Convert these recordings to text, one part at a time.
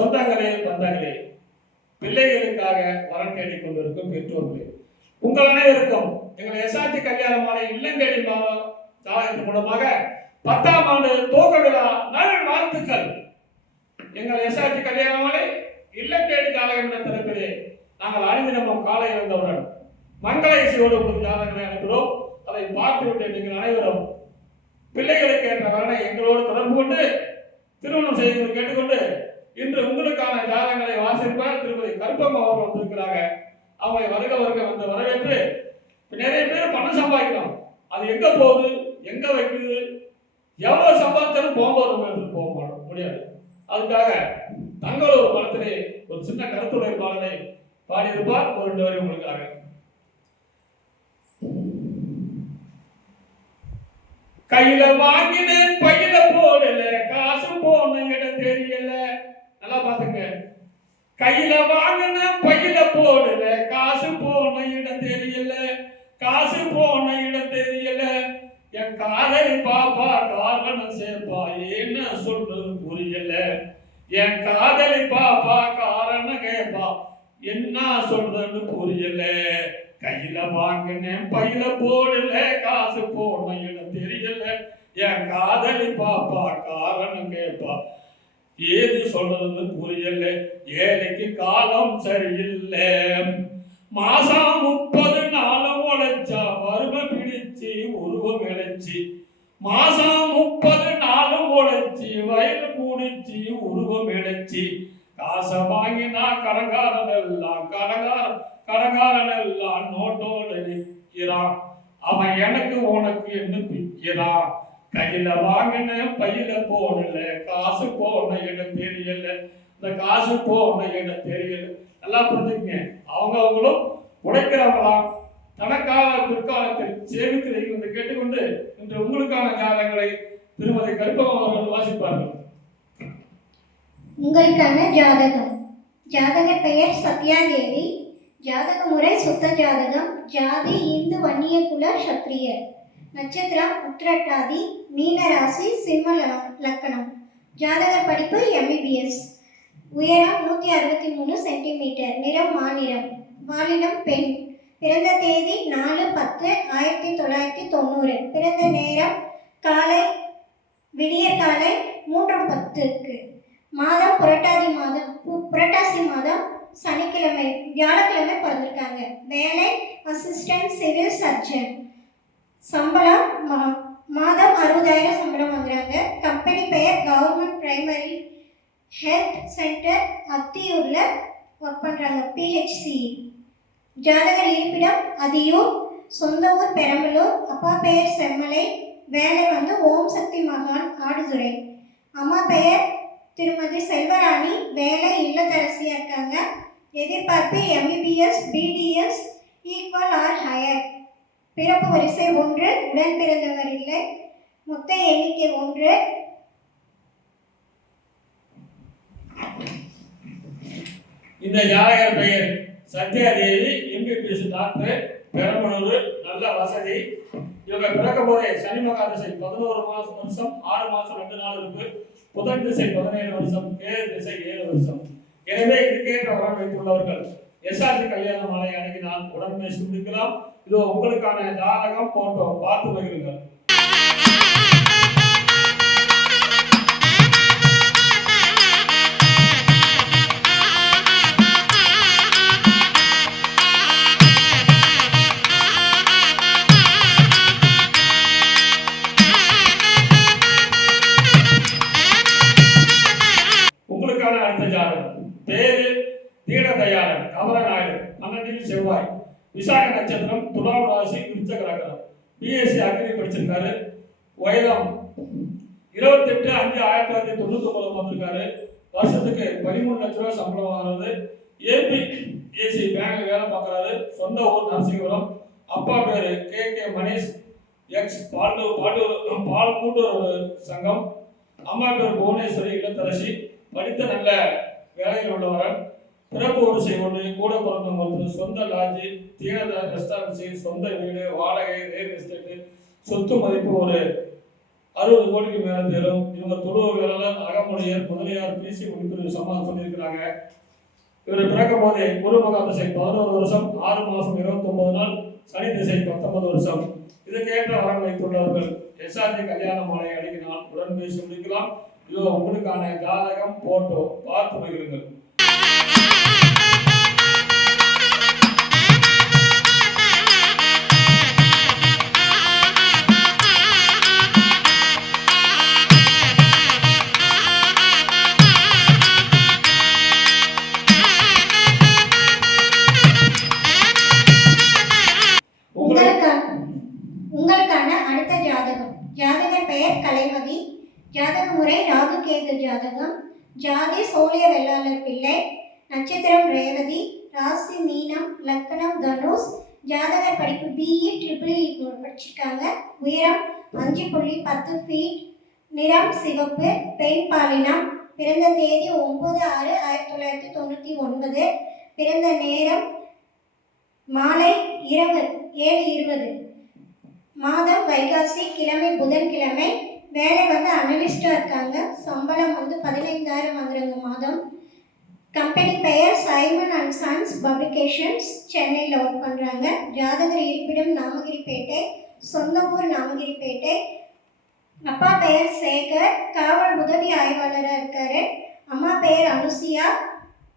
சொந்தங்களே, பந்தங்களே, பிள்ளைகளுக்காக வரம் தேடிக் கொண்டிருக்கும் பெற்றோர்களே, உங்கள் அனைவருக்கும் எங்கள் எஸ்ஆர்டி கல்யாணமான இல்லந்தேடி சாதகத்தின் மூலமாக 10ஆம் ஆண்டு துவக்க விழா நல் வாழ்த்துக்கள். எங்கள் எஸ்ஆர்டி கல்யாணமான இல்லந்தேடி ஜாதகம் என்ற தரப்பிலே நாங்கள் அணிதினமும் காலை எழுந்தவுடன் மங்கள இசையோடு உங்களுக்கு ஜாதகங்களை அனுப்புகிறோம். அதை பார்த்துவிட்டு நீங்கள் அனைவரும் பிள்ளைகளுக்கு ஏற்ற வரனை எங்களோடு தொடர்பு கொண்டு திருமணம் செய்து கேட்டுக்கொண்டு இன்று உங்களுக்கான ஜாதகங்களை வாசிப்பார் திருமதி கருப்பம்மா அவர்கள் வந்திருக்கிறாங்க. அவங்களை வருக வந்து வரவேற்று நிறைய பேர் பணம் சம்பாதிக்கிறோம். அது எங்க போகுது, எங்க வைக்குது, எவ்வளவு சம்பாதிச்சாலும் போகும்போது போக முடியாது. அதுக்காக தங்களூர் படத்திலே ஒரு சின்ன கருத்துடைய பாடலை பாடியிருப்பார். ஒரு 2 வரி உங்களுக்காக. கையில வாங்கினேன் பையில போடல, காசு போன இடம் தெரியல. நல்லா பாத்துங்க. கையில வாங்கின பையில போடல, காசு போன இடம் தெரியல, காசு போன இடம் தெரியல. என் காதலி பாப்பா காரணம் சேர்ப்பா, என்ன சொல்றது புரியல. என் காதலி பாப்பா காரணம் கேப்பா, என்ன சொல்றதுன்னு புரியல. கையில வாங்கினேன் பையில போடல, காசு போன இடம் தெரியல. என் காதலி பாப்பா காரணம் கேப்பா, ஏது சொல்றதுன்னு புரியல. ஏழைக்கு காலம் சரியில்லை. மாசம் 30 நாளும் உழைச்சா வறுமை பிடிச்சு உருவம் இழைச்சி. மாசம் 30 நாளும் உழைச்சி வயது கூடிச்சு உருவம் இழைச்சி. காசை வாங்கினா கடங்காரன் எல்லாம் கடங்காரன் எல்லாம் நோட்டோடு நிற்கிறான். அவன் எனக்கு உனக்கு என்ன பிக்கிறான். கையில வாங்கின பையில போடல, காசு போன இடம் தெரியல. இந்த காசு போன இடம் தெரியல. நல்லா புரிஞ்சுக்கங்க. அவங்களும் உழைக்கிறவங்களாம் தனக்கால பிற்காலத்தில் சேமித்து வைக்கிறது கேட்டுக்கொண்டு இன்று உங்களுக்கான ஜாதகங்களை திருமதி கருப்பம் அவர்கள் வாசிப்பார்கள். உங்களுக்கான ஜாதகம். ஜாதக பெயர் சத்யாதேவி. ஜாதக முறை சுத்த ஜாதகம். ஜாதி இந்து வன்னிய குல சத்திரியர். நட்சத்திரம் உத்திரட்டாதி. மீன ராசி. சிம்ம லக்கணம். ஜாதகர் படிப்பு MBBS. உயரம் 163 சென்டிமீட்டர். நிறம் மாநிறம். பாலினம் பெண். பிறந்த தேதி 4/10/1990. பிறந்த நேரம் காலை விடியற்காலை 3:10. மாதம் புரட்டாசி மாதம் சனிக்கிழமை வியாழக்கிழமை பிறந்திருக்காங்க. வேலை அசிஸ்டன்ட் சிவில் சர்ஜன். சம்பளம் மாதம் 60,000 சம்பளம் வாங்குறாங்க. கம்பெனி பெயர் கவர்மெண்ட் பிரைமரி ஹெல்த் சென்டர் அத்தியூர்ல ஒர்க் பண்றாங்க, PHC. ஜாதகர் இருப்பிடம் அதியூர். சொந்த ஊர் பெரம்பலூர். அப்பா பெயர் செம்மலை. வேலை ஓம் சக்தி மகான் ஆடுதுறை. அம்மா பெயர் திருமதி செல்வராணி. வேலை இல்லத்தரசியா இருக்காங்க. எதிர்பார்ப்பு MBBS BDS equal or higher. பிறப்பு வரிசை 1. உடன் பிறந்தவர் இல்லை. மொத்த எண்ணிக்கை 1. இந்த ஜாதகர் பெயர் சத்யாதேவி. MBBS doctor. பெரம்பலூர். நல்ல வசதி. இவங்க பிறக்க போதே சனி மகா திசை 11 வருஷம் 6 மாசம் 2 நாள் இருக்கு. புதன் திசை 17 வருஷம். கேது திசை 7 வருஷம். எனவே இதுக்கேற்ற வரம் வைத்துள்ளவர்கள் எஸ்ஆர்டி கல்யாண மாலை அணுகினால் உடனே சிந்திக்கலாம். இதோ உங்களுக்கான ஜாதகம் போட்டோ பார்த்து வைக்கிறீர்கள். உங்களுக்கான அடுத்த ஜாதகம். பேரு தீனதயாளன். கவரநாடு. 12 செவ்வாய். விசாக நட்சத்திரம். துலாம் ராசி. விருச்சிக லக்னம். BSc அக்ரி படிச்சிருக்காரு. வயதம் 28/5/1999 வந்திருக்காரு. வருஷத்துக்கு 13 லட்ச ரூபாய் சம்பளம் வாங்குறது. APAC பேங்க்ல வேலை பார்க்கறாரு. சொந்த ஊர் நரசிங்கபுரம். அப்பா பேரு KK மணிஷ். பால் கூட்டுறவு சங்கம். அம்மா பேர் புவனேஸ்வரி இல்லத்தரசி. படித்த நல்ல வேலையில் உள்ளவர். பிறப்பு வரிசை 1. கூட பிறந்தவங்க. சொந்த லாட்ஜி, தீனத ரெஸ்டாரன்சி, சொந்த வீடு, வாடகை, ரியல் எஸ்டேட்டு, சொத்து மதிப்பு ஒரு 60 கோடிக்கு மேல பேரும் இவங்க தொழுவ வேளாளர், அகமுடையர், முதலியார், பிசி முடிப்பிரிவு சமாதானம் சொல்லியிருக்கிறாங்க. இவர் பிறக்கும் போதே குருமகா திசை 11 வருஷம் 6 மாசம் 29 நாள், சனி திசை 19 வருஷம். இதுக்கேற்ற வரன் வைத்துள்ளவர்கள் எஸ்ஆர்டி கல்யாண மாலை அடிக்கினால் உடன் பேசி முடிக்கலாம். இதோ உங்களுக்கான ஜாதகம் போட்டோ பார்த்து மகிழுங்கள். உங்களுக்கான அடுத்த ஜாதகம். ஜாதகர் பெயர் கலைமதி. ஜாதக முறை ராகு கேது ஜாதகம். ஜாதி சோழிய வெள்ளாளர் பிள்ளை. நட்சத்திரம் ரேவதி. ராசி மீனம். லக்னம் தனுஷ். ஜாதகர் படிப்பு பிஇ ட்ரிபிள் படிச்சிருக்காங்க. உயரம் 5.10 ஃபீட். நிறம் சிவப்பு. பெண் பாலினம். பிறந்த தேதி 9/6/1999. பிறந்த நேரம் மாலை 7:20. மாதம் வைகாசி. கிழமை புதன்கிழமை. வேலை அனலிஸ்டாக இருக்காங்க. சம்பளம் 15,000 வாங்குறாங்க மாதம். கம்பெனி பெயர் சைமன் அண்ட் சன்ஸ் பப்ளிகேஷன்ஸ், சென்னையில் ஒர்க் பண்ணுறாங்க. ஜாதகர் இருப்பிடம் நாமகிரிப்பேட்டை. சொந்த ஊர் நாமகிரிப்பேட்டை. அப்பா பெயர் சேகர், காவல் உதவி ஆய்வாளராக இருக்கார். அம்மா பெயர் அனுசியா.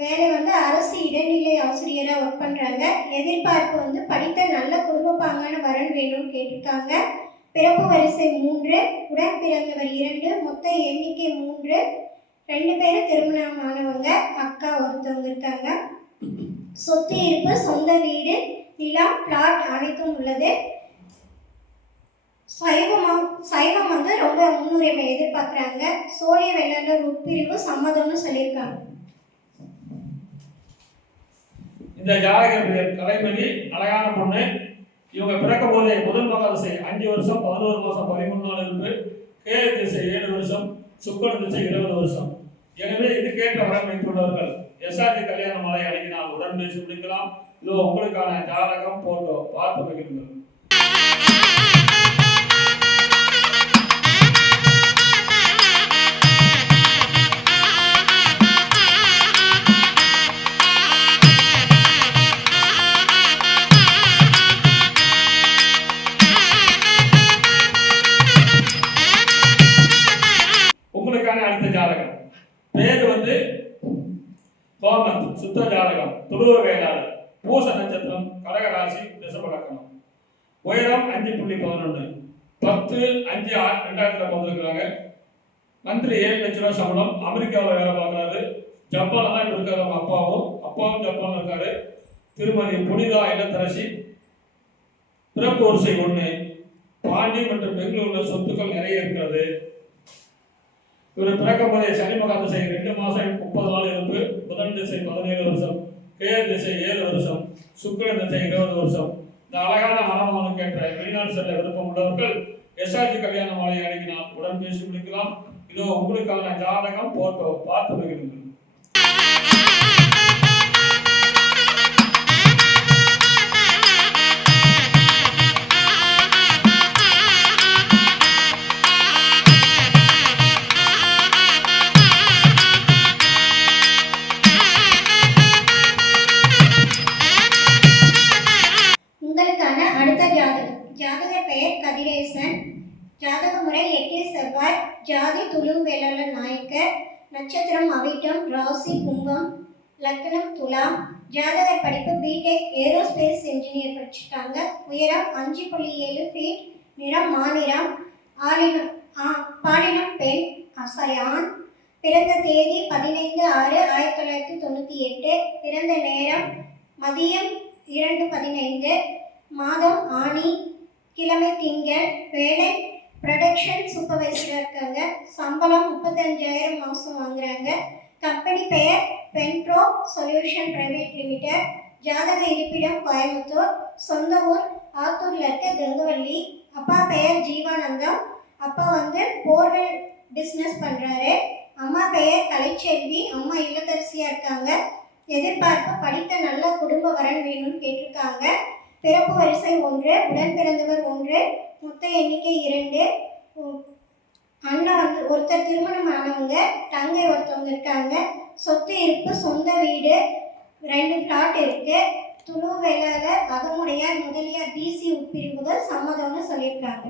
வேலை அரசு இடைநிலை ஆசிரியராக ஒர்க் பண்ணுறாங்க. எதிர்பார்ப்பு படித்த நல்ல குடும்பப்பாங்கான வரன் வேணும்னு கேட்டிருக்காங்க. பிறப்பு வரிசை 3, உடன் பிறந்தவர் 2, மொத்த எண்ணிக்கை 3. 2 பேரும் திருமணமானவங்க. அக்கா ஒருத்தவங்க இருக்காங்க. சொத்து இருப்பு, சொந்த வீடு, நிலம், பிளாட் அனைத்தும் உள்ளது. சைவம் ரொம்ப முன்னுரிமை எதிர்பார்க்குறாங்க. சோழிய வெள்ளாளர் உட்பிரிவு சம்மதம்னு சொல்லியிருக்காங்க. இந்த ஜாதகர் பெயர் கலைமதி, அழகான பொண்ணு. இவங்க பிறக்கும் போதே முதல் மகா திசை 5 வருஷம் 11 மாசம் 13 நாள் இருப்பு. கேது திசை 7 வருஷம், சுக்கிரன் திசை 20 வருஷம். எனவே இதுக்கேற்ற வரன் வைத்துள்ளவர்கள் எஸ்ஆர்டி கல்யாண மாலை அழகினால் உடன் பேசி முடிக்கலாம். இதோ உங்களுக்கான ஜாதகம் போட்டோ பார்த்து மகிழுங்கள். அடுத்த ஜாதகம் பேர் கோமத், சுத்த ஜாதகம், துருவ வேளாளர், பூச நட்சத்திரம், கடகராசி, ரிஷபலக்கணம். உயரம் 5.11, 10/5/2000 இருக்கிறாங்க. மந்த்லி 7 லட்ச ரூபாய் சம்பளம். அமெரிக்காவில் வேலை பார்க்குறாரு. ஜப்பானில் தான் இப்போ இருக்காரு. அவங்க அப்பாவும் ஜப்பானில் இருக்காரு. திருமதி புனிதா இல்லத்தரசி. பிறப்பு வரிசை 1. பாண்டி மற்றும் பெங்களூரில் சொத்துக்கள் நிறைய இருக்கிறது. இவர் பிறக்கும் போதே சனி மகா திசை 2 மாசம் 30 நாள் இருப்பு. புதன் திசை 17 வருஷம், கேது திசை 7 வருஷம், சுக்கிரன் திசை 20 வருஷம். இந்த அழகான மனமகனுக்கு ஏற்ற வெளிநாடு செல்ல விருப்பம் உள்ளவர்கள் எஸ்ஆர்டி கல்யாண மாலை அணுகினால் உடன் பேசி முடிக்கலாம். இதோ உங்களுக்கான ஜாதகம் போட்டோ பார்த்து மகிழுங்கள். ஜாதகர் பெயர் கதிரேசன். ஜாதக முறை 8 செவ்வாய். ஜாதி துளு வேளாளர் நாயக்கர். நட்சத்திரம் அவிட்டம். ராசி கும்பம். லக்னம் துலாம். ஜாதகர் படிப்பு பிடெக் ஏரோஸ்பேஸ் இன்ஜினியர் படிச்சிருக்காங்க. உயரம் 5.7 ஃபீட். நிறம் மாநிறம். பாலினம் பெண் ஆண். பிறந்த தேதி 15/6/1998. பிறந்த நேரம் மதியம் 2:15. மாதம் ஆனி. கிழமை திங்கள். வேலை ப்ரொடக்ஷன் சூப்பர்வைசராக இருக்காங்க. சம்பளம் 35,000 மாதம் வாங்குறாங்க. கம்பெனி பெயர் பென்ட்ரோ சொல்யூஷன் பிரைவேட் லிமிடெட். ஜாதக இருப்பிடம் கோயம்புத்தூர். சொந்த ஊர் ஆத்தூரில் இருக்க கங்கவள்ளி. அப்பா பெயர் ஜீவானந்தம். அப்பா போர்வெல் பிஸ்னஸ் பண்ணுறாரு. அம்மா பெயர் கலைச்செல்வி. அம்மா இல்லத்தரசியாக இருக்காங்க. எதிர்பார்ப்பு படித்த நல்ல குடும்ப வரன் வேணும்னு கேட்டிருக்காங்க. பிறப்பு வரிசை 1, உடன் பிறந்தவர் 1, மொத்த எண்ணிக்கை 2. அண்ணன் வந்து ஒருத்தர் திருமணம் ஆனவங்க, தங்கை ஒருத்தவங்க இருக்காங்க. சொத்து இருப்பு, சொந்த வீடு, 2 பிளாட் இருக்கு. துணு வேளாளர், அகமுடையார் முதலியார் பிசி உட்பிரிவுகள் சம்மதம்னு சொல்லியிருக்காங்க.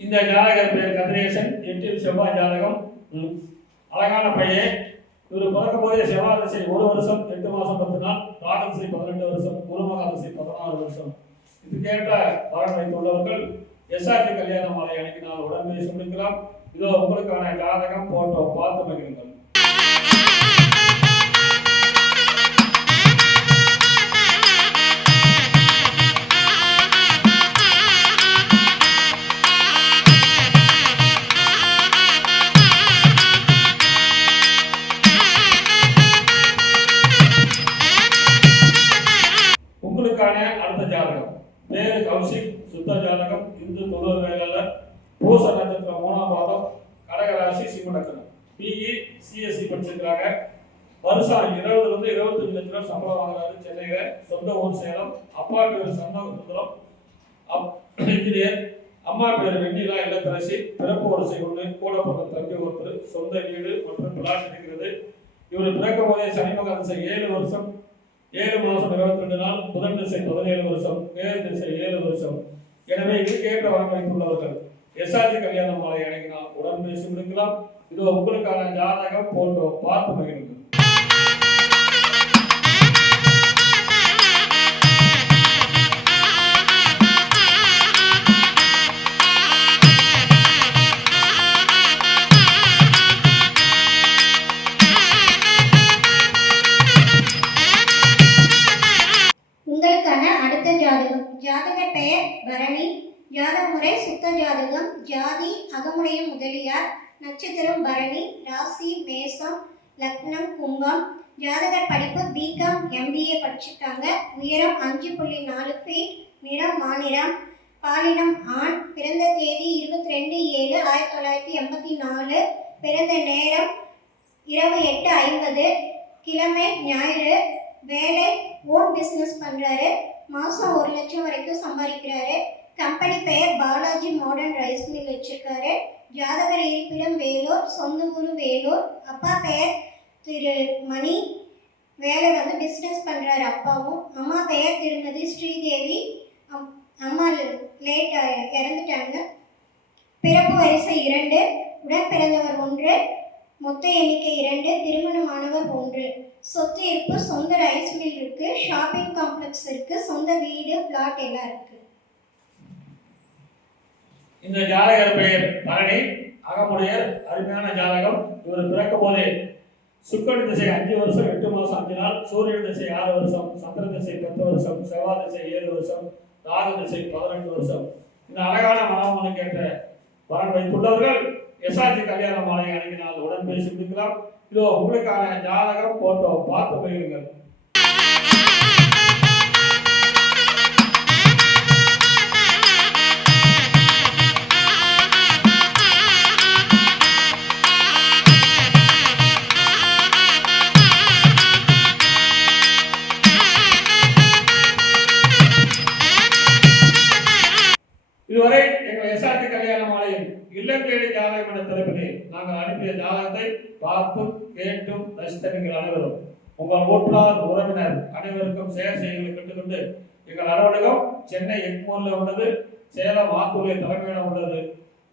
இந்த ஜாதகர் பேர் கதிரேசன், 8 செவ்வாய் ஜாதகம். அழகான பையன். இவர் பிறக்கும் போதே செவ்வாய் திசை 1 வருஷம் 8 மாதம் 10 நாள், ராகு திசை 18 வருஷம், குருமகா திசை 16 வருஷம். இதுக்கேற்ற பலன் வைத்துள்ளவர்கள் எஸ்ஆர்டி கல்யாண மாலை அணுகினால் உடனே சொல்லிக்கலாம். இதோ உங்களுக்கான ஜாதகம் போட்டோ பார்த்து மகிழுங்கள். உங்களுக்கான அடுத்த ஜாதகம் பேரு கௌசிக், சுத்த ஜாதகம், இந்து தொழில் வேளாளர், பூச நட்சத்திரம் 3ஆம் பாதம், கடகராசி, சிம்மலக்கணம். BE CSC படிச்சிருக்கிறாங்க. வருஷம் 20 to 25 லட்ச ரூபாய் சம்பளம் வாங்குறாரு. சென்னையில, சொந்த ஊர் சேலம். அப்பா பேர் சன்னகுந்தரம், இன்ஜினியர். அம்மா பேர் வெண்ணிலா இல்லத்தரசி. பிறப்பு வரிசை 1, கூட பிறந்த தம்பி ஒருத்தர், சொந்த வீடு மற்றும் பிளாட் இருக்கிறது. இவர் பிறக்கும் போதே சனி மகா திசை 7 வருஷம் 7 மாதம் 22 நாள், புதன் திசை 17 வருஷம், கேது திசை 7 வருஷம். எனவே இதுக்கேற்ற வரன் வைத்துள்ளவர்கள் எஸ்ஆர்டி கல்யாண மாலை அணுகினால் உடன் பேசி முடிக்கலாம். இதோ உங்களுக்கான ஜாதகம் போட்டோ பார்த்து மகிழுங்கள். உங்களுக்கான அடுத்த ஜாதகம். ஜாதக பெயர் பரணி. ஜாதக முறை சுத்த ஜாதகம். ஜாதி அகமுடைய முதலியார். நட்சத்திரம் பரணி. ராசி மேசம். லக்னம் கும்பம். ஜாதகர் படிப்பு பிகாம் எம்பிஏ படிச்சிருக்காங்க. உயரம் 5.4 ஃபீட். நிறம் மாநிறம். பாலினம் ஆண். பிறந்த தேதி 22/7/1984. பிறந்த நேரம் இரவு 8:50. கிழமை ஞாயிறு. வேலை ஓன் பிஸ்னஸ் பண்ணுறாரு. மாதம் 1 லட்சம் வரைக்கும் சம்பாதிக்கிறாரு. கம்பெனி பெயர் பாலாஜி மாடர்ன் ரைஸ் மில் வச்சிருக்காரு. ஜாதகர் இருப்பிடம் வேலூர். சொந்த ஊர் வேலூர். அப்பா பெயர் திரு மணி. வேலை வந்து பிஸ்னஸ் பண்ணுறாரு அப்பாவும். அம்மா பெயர் திருமதி ஸ்ரீதேவி. அம்மா லேட் இறந்துட்டாங்க. பிறப்பு வரிசை 2, உடன் பிறந்தவர் 1, மொத்த எண்ணிக்கை 2, திருமணமானவர் 1. சொத்து இருப்பு, சொந்த ரைஸ் மில் இருக்கு, ஷாப்பிங் காம்ப்ளெக்ஸ் இருக்கு, சொந்த வீடு பிளாட் எல்லாம் இருக்கு. இந்த ஜாதகர் பெயர் பரணி, அகமுடையர். அருமையான ஜாதகம். இவர் பிறக்கும் போதே சுக்கிர திசை 5 வருஷம் 8 மாதம் 5 நாள், சூரியன் திசை 6 வருஷம், சந்திர திசை 10 வருஷம், செவ்வாய் திசை 7 வருஷம், ராகு திசை 18 வருஷம். இந்த அழகான மனமனுக்கு ஏற்ற வரன் வைத்துள்ளவர்கள் எஸ்ஆர்டி கல்யாண மாலை அணுகினால் உடன் பேசி முடிக்கலாம். இதோ உங்களுக்கான ஜாதகம் போட்டோ பார்த்து மகிழுங்கள். இதுவரை எங்கள் எஸ்ஆர்டி கல்யாண மாலையில் இல்லம் தேடி ஜாதகம் என்ற தலைப்பிலே நாங்கள் அனுப்பிய ஜாதகத்தை பார்த்தும் கேட்டும் ரசித்த நீங்கள் அனைவரும் உங்கள் ஊற்றார் உறவினர் அனைவருக்கும் ஷேர் செய்யுங்கள் கேட்டுக்கொண்டு, எங்கள் அலுவலகம் சென்னை எக்மோரில் உள்ளது. சேலம் ஆத்தூரில் தலைமையிடம் உள்ளது.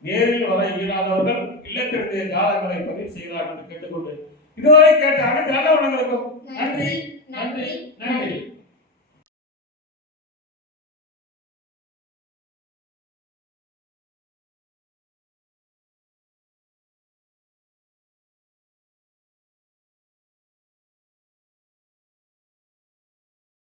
நேரில் வர இயலாதவர்கள் இல்லத்திற்கு ஜாதகங்களை பதிவு செய்யலாம் என்று கேட்டுக்கொண்டு, இதுவரை கேட்ட அனைத்து நல்லவர்களுக்கும் நன்றி நன்றி நன்றி.